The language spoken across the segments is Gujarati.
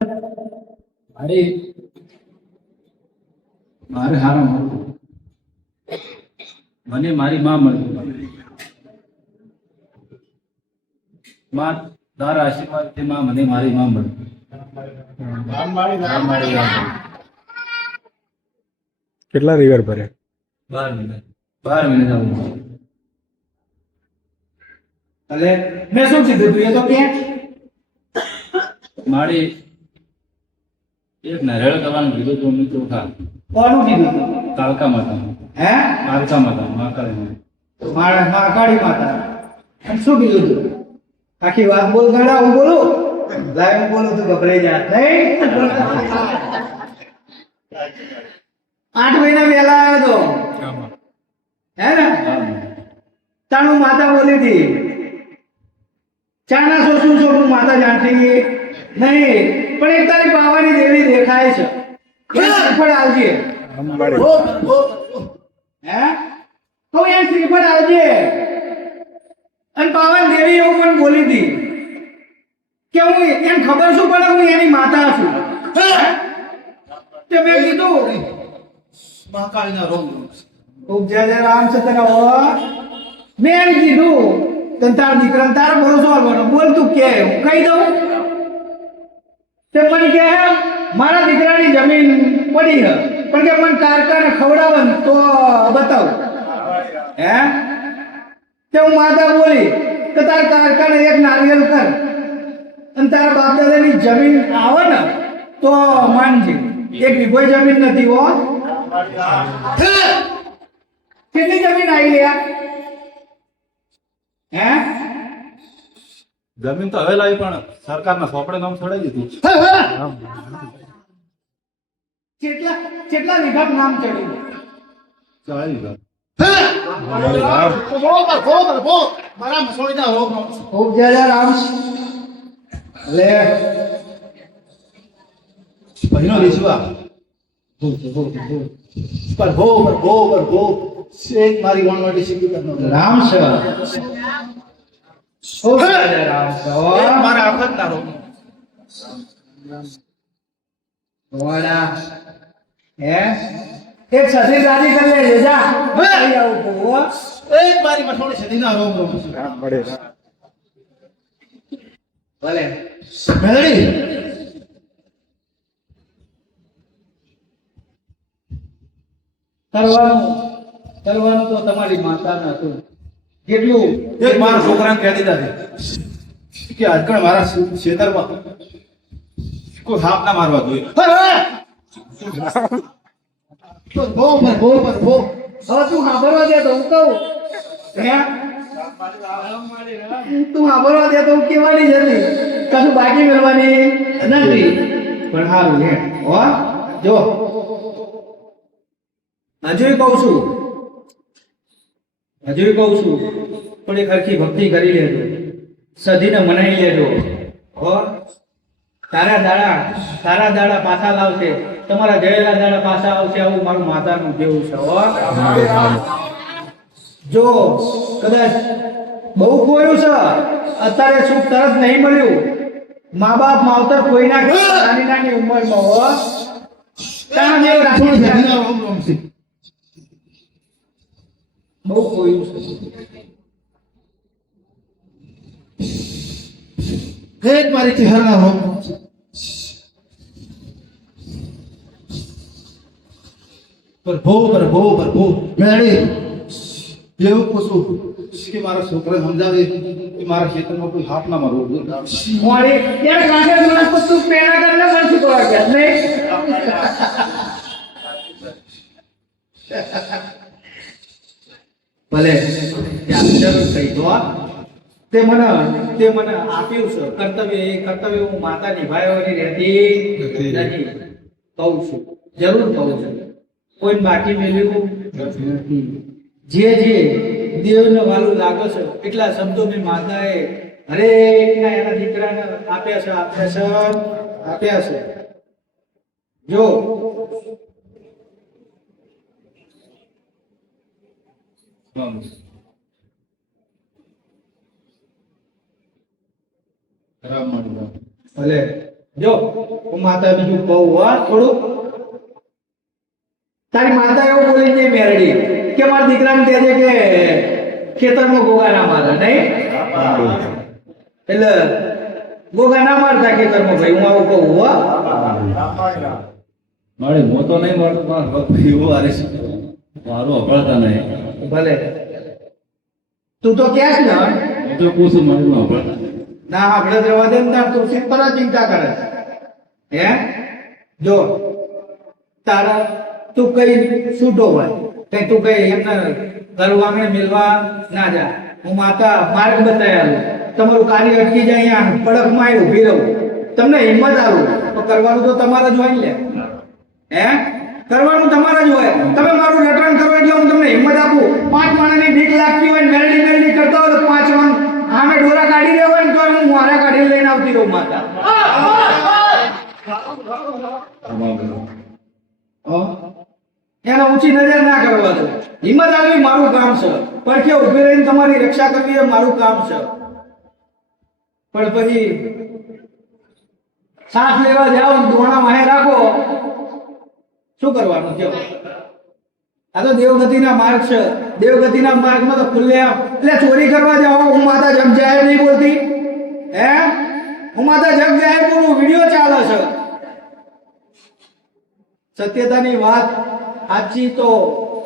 મારે મારે હારા મળતું મને મારી માં મળતી માં તારા આશીર્વાદથી માં મને મારી માં મળતી કેટલા રિવર ભરે બાર મહિના. બાર મહિના આવું એટલે મેં શું કીધું તું? એ તો કે મારી એક નારિયેળ કરવાનું કીધું તું મિત્રો કોનું કીધું તું? કાળકા માતા હે? કાલકા માતા મહાકાળી માતા મહાકાળી માતા. શું કીધું તું? આખી વાત બોલ ગાડા હું બોલું? લાય હું બોલું તું ગભરાઈ જા. નહીં? આઠ મહિના પહેલા આવ્યો તો. હે ને? તાણું માતા બોલી હતી. ચાના સોસું સોનું માતા જાણતી નહીં. પણ એક તારી પાવાની દેવી દેખાય છે. એ શ્રીફળ આવજે. હે? તો એ શ્રીફળ આવજે. અને પાવન દેવી એવું પણ બોલી હતી કે હું એમ ખબર શું પડે હું એની માતા છું. તે મેં કીધું. મહાકાળીના રોગ ખૂબ જય જય રામચંદ્ર ઓ મેં એમ કીધું તને તારા દીકરા તારા ભરોસો આવવાનો બોલ તું કે હું કહી દઉં. તે મને કે મારા દીકરાની જમીન પડી હે. પણ કે, મને કારખાને ખવડાવન તો બતાવ. હે? તે હું માતા બોલી કે તાર કારખાને એક નારિયેલ કર અને તારા બાપ દાદાની જમીન આવે ને તો માનજે. એક વીઘો જમીન નથી હો. કેટલી જમીન આવી ગયા હે? જમીન તો હવે લાવી પણ સરકારના સોપડે નામ છોડાઈ દીધું. કેટલા કેટલા વીઘા નામ ચડ્યું? ચડાવી દીધું ખૂબ જય જય રામ. લે. પહેલો વિશ્વા પર ભો પર ભો શેખ મારી વણ માટે રામ છે. મારા આફત ના રોગ વડા. હે? એક સધી રાજી કરી લેજે જા. અહીં આવું તું, એક મારી મઠોડી સદી ના રોગ રોગ અંબાડી ભલે. મેલડી. કરવાનું કરવાનું તો તમારી માતાને હતું. જેટલું એક મારા છોકરાને કહી દીધા છે. કે આજકાલ મારા ખેતરમાં કોઈ સાપ ના મારવા જોઈએ. તો ભો પર ભો પર ભો હવે તું સાંભળવા દે તો હું કહું. હે? તું સાંભળવા દે તો હું જ નથી. કશું બાકી મેળવાની નથી. પણ સારું હે. હો જો. હજુ કહું છું. હજુ કહું છું પણ એક હરખી ભક્તિ કરી લેજો. સધીને મનાઈ લેજો. હો? તારા દાડા તારા દાડા પાછા લાવશે. તમારા ગયેલા દાડા પાછા આવશે આવું મારું માતાનું જેવું છે હો? જો કદાચ બહુ ખોયું છે અત્યારે સુખ તરત નહીં મળ્યું. મા બાપ માવતર કોઈના નાની નાની ઉંમરમાં હો? તારા જેવું રાખી થોડી સદી છે. ના રોગ રોગ છે બહુ ખોયું છે એક મારી ચહેરાના રોગ રોગ છે પર ભો પર ભો પર ભો મેલડી એવું પૂછું કે મારા છોકરા સમજાવે કે મારા ખેતરમાં કોઈ હાથ ના મારવો જોઈએ મોડી યાર કાંઠે માણસ તો તું પેલા કર ને મને શું કરવા ગયા નહીં ભલે જરૂર થઈ તો તે મને તે મને આપ્યું છે. કર્તવ્ય એ કર્તવ્ય હું માતા નિભાવવાની રહેતી નથી. કહું છું. જરૂર કહું છું. કોઈ બાકી મેલ્યું? નથી. જે જે દેવને વાલું લાગે છે એટલા શબ્દો મેં માતાએ હરેકના એના દીકરાને આપ્યા છે આપ્યા છે આપ્યા છે. જો રામ માળી રામ ભલે. જો હું માતા બીજું કહું હા થોડું. તારી માતા એવું બોલી છે મેરડી કે મારા દીકરાને કહે છે કે ખેતરમાં ગોગા ના મારે નહીં? એટલે ગોગા ના મારતા ખેતરમાં ભાઈ હું આવું કહું હો. મારે હું તો નહીં મળતો મારા બાપ એવું છે. મારું અભળતા નહીં. ભલે. તું ને? હું તો પૂછું મારું અભળતા ના આપણે જ રહેવા દે ને તાર તું સિમ્પલ જ ચિંતા કરે હે? જો તારા તું કઈ છૂટો હોય કઈ તું કઈ એમને ઘર વાંગણે મિલવા ના જા. હું માતા માર્ગ બતાવ્યા તમારું કાર્ય અટકી જાય અહીંયા પડકમાં ઊભી રહું. તમને હિંમત આવું તો કરવાનું તો તમારે જ હોય ને હે? કરવાનું તમારે જ હોય. તમે મારું રટણ કરો એટલે હું તમને હિંમત આપું. પાંચ માણસની ભીખ લાગતી હોય મેલડી મેલડી કરતા હોય પાંચ માણ આમે ડોરા કાઢી ને તો હું મારા કાઢી લઈને આવતી રહું માતા? એને ઊંચી નજર ના કરવા દો હિંમત આવી મારું કામ છે. પડખે ઊભી રહીને તમારી રક્ષા કરવી એ મારું કામ છે. પણ પછી સાસ લેવા જાઓ દોણા વાહે રાખો. શું કરવાનું કયો આ તો દેવગતિના માર્ગ છે. દેવગતિના માર્ગમાં તો ખુલ્લે એટલે ચોરી કરવા જાઓ. હું માતા જગ જાય નહીં બોલતી. હે? હું માતા જગ જાય બોલું. વીડિયો ચાલે છે. સત્યતાની વાત સાચી તો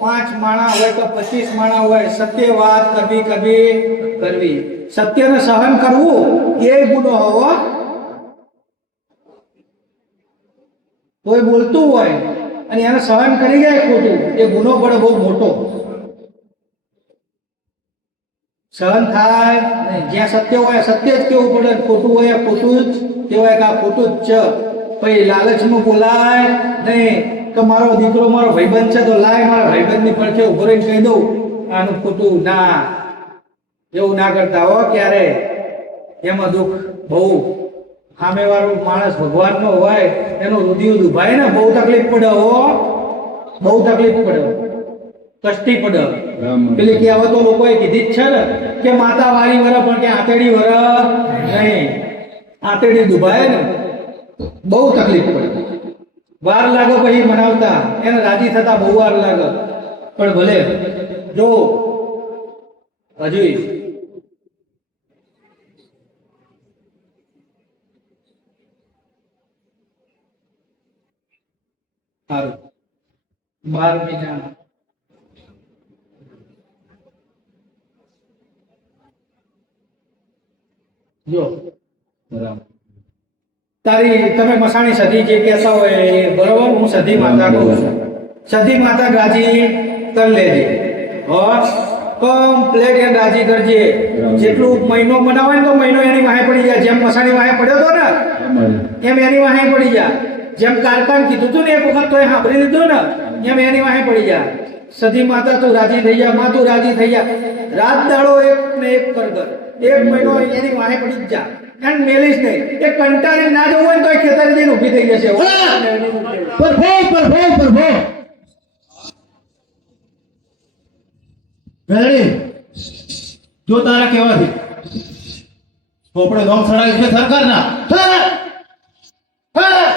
પાંચ માણા હોય કે પચીસ માણા હોય સત્ય વાત કભી કભી કરવી. સત્યને સહન કરવું એ ગુનો હોવો. કોઈ બોલતું હોય અને એને સહન કરી જાય ખોટું. એ ગુનો પડે બહુ મોટો. સહન થાય જ્યાં સત્ય હોય, સત્ય જ કેવું પડે. ખોટું હોય, ખોટું જ કહેવાય કે આ ખોટું જ છે. પછી લાલચમાં બોલાય નહીં. કે મારો દીકરો મારો ભાઈબંધ છે, તો લાય મારા ભાઈબંધની પડખે ઊભો રહીને કહી દઉં, આનું ખોટું ના. એવું ના કરતા હો ક્યારે. એમાં દુઃખ બહુ સામેવાળો માણસ ભગવાનનો હોય એનું રુધિર દુભાય ને બહુ તકલીફ પડે હો. બહુ તકલીફ પડે કષ્ટી પડે. પેલી કહેવતો લોકોએ કીધી જ છે ને કે માતા વાળી વર પણ કે આતેડી વર નહીં. આતેડી દુભાય ને. બહુ તકલીફ પડે. વાર લાગે પછી મનાવતા. એને રાજી થતા બહુ વાર લાગે. પણ ભલે જો હજુ સારું. બાર બીજા જો. બરાબર. તારી તમે મસાણી સધી જે કહેતા હોય એ બરોબર હું સધી માતા કહું છું. સધી માતા રાજી કરી લેજે. હો કમ્પ્લેટ એ રાજી કરજે. જેટલું મહિનો બનાવે ને તો મહિનો એની વાહે પડી જાય. જેમ મસાણી વાહે પડ્યો હતો ને એમ એની વાહે પડી જા જેમ કારકાન કીધું તું ને એક વખત તો એ સાંભળી લીધું ને એમ એની વાહે પડી જાય સધી માતા તું રાજી થઈ જા માં તું રાજી થઈ જા. રાત દાડો એક ને એક કર કર એક મહિનો એની વાહે પડી જ જા. એમ મેલીશ નહીં. એ કંટાળી ના જવું હોય ને તો ખેતર જઈને ઊભી થઈ જશે. પ્રભુ જો તારા કેવાથી પોપડે નોમ સડાય છે સરકારના. હા! હા!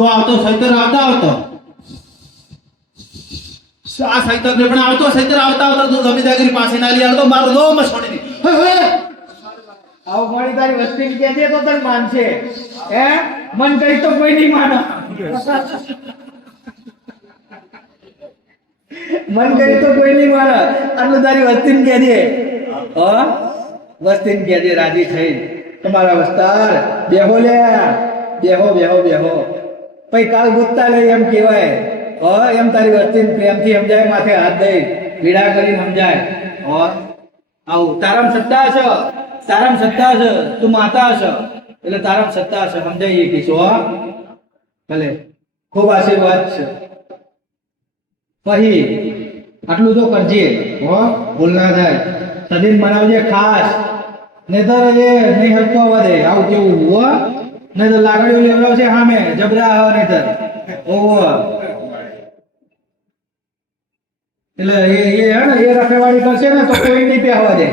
તો આવતો સૈતર આવતા આવતો. આ સૈતર ને પણ આવતો સૈતર આવતા આવતા તું જમીદાગીરી પાસે ના લઈ આવતો મારું દી. હે, હે! મારી તારી વસ્તી કે છે તો તને માનશે. હે? મન કઈ તો કોઈ નહીં માનો. મન કઈ તો કોઈ નહીં મારે આટલું તારી વસ્તી કે કહેજે. વસ્તી કે કહેજે રાજી થઈ તમારા વસ્તાર બેહો લે બેહો બેહો બેહો. પછી કાલ ગુત્તા લઈ એમ કહેવાય. હ એમ તારી વસ્તી પ્રેમથી સમજાય, માથે હાથ દઈ પીડા કરી સમજાય. હ આવું. તારામ સત્તા છે તારામ સત્તા છે તું માતા છે એટલે તારામ સત્તા છે સમજાઈએ કે છો ભલે. ખૂબ આશીર્વાદ છે. પછી આટલું તો કરજે. હો ભૂલ ના થાય. સદીન બનાવજે ખાસ. નહીતર એ નહીં હરતો વધે આવું કેવું હો નહીં તો લાકડીઓ લેવડાવશે સામે, જબરા આવે નહીતર. ઓહો. એટલે એ એ હે ને, એ રખેવાળી કરશે ને તો કોઈ નહીં પહેવા દે.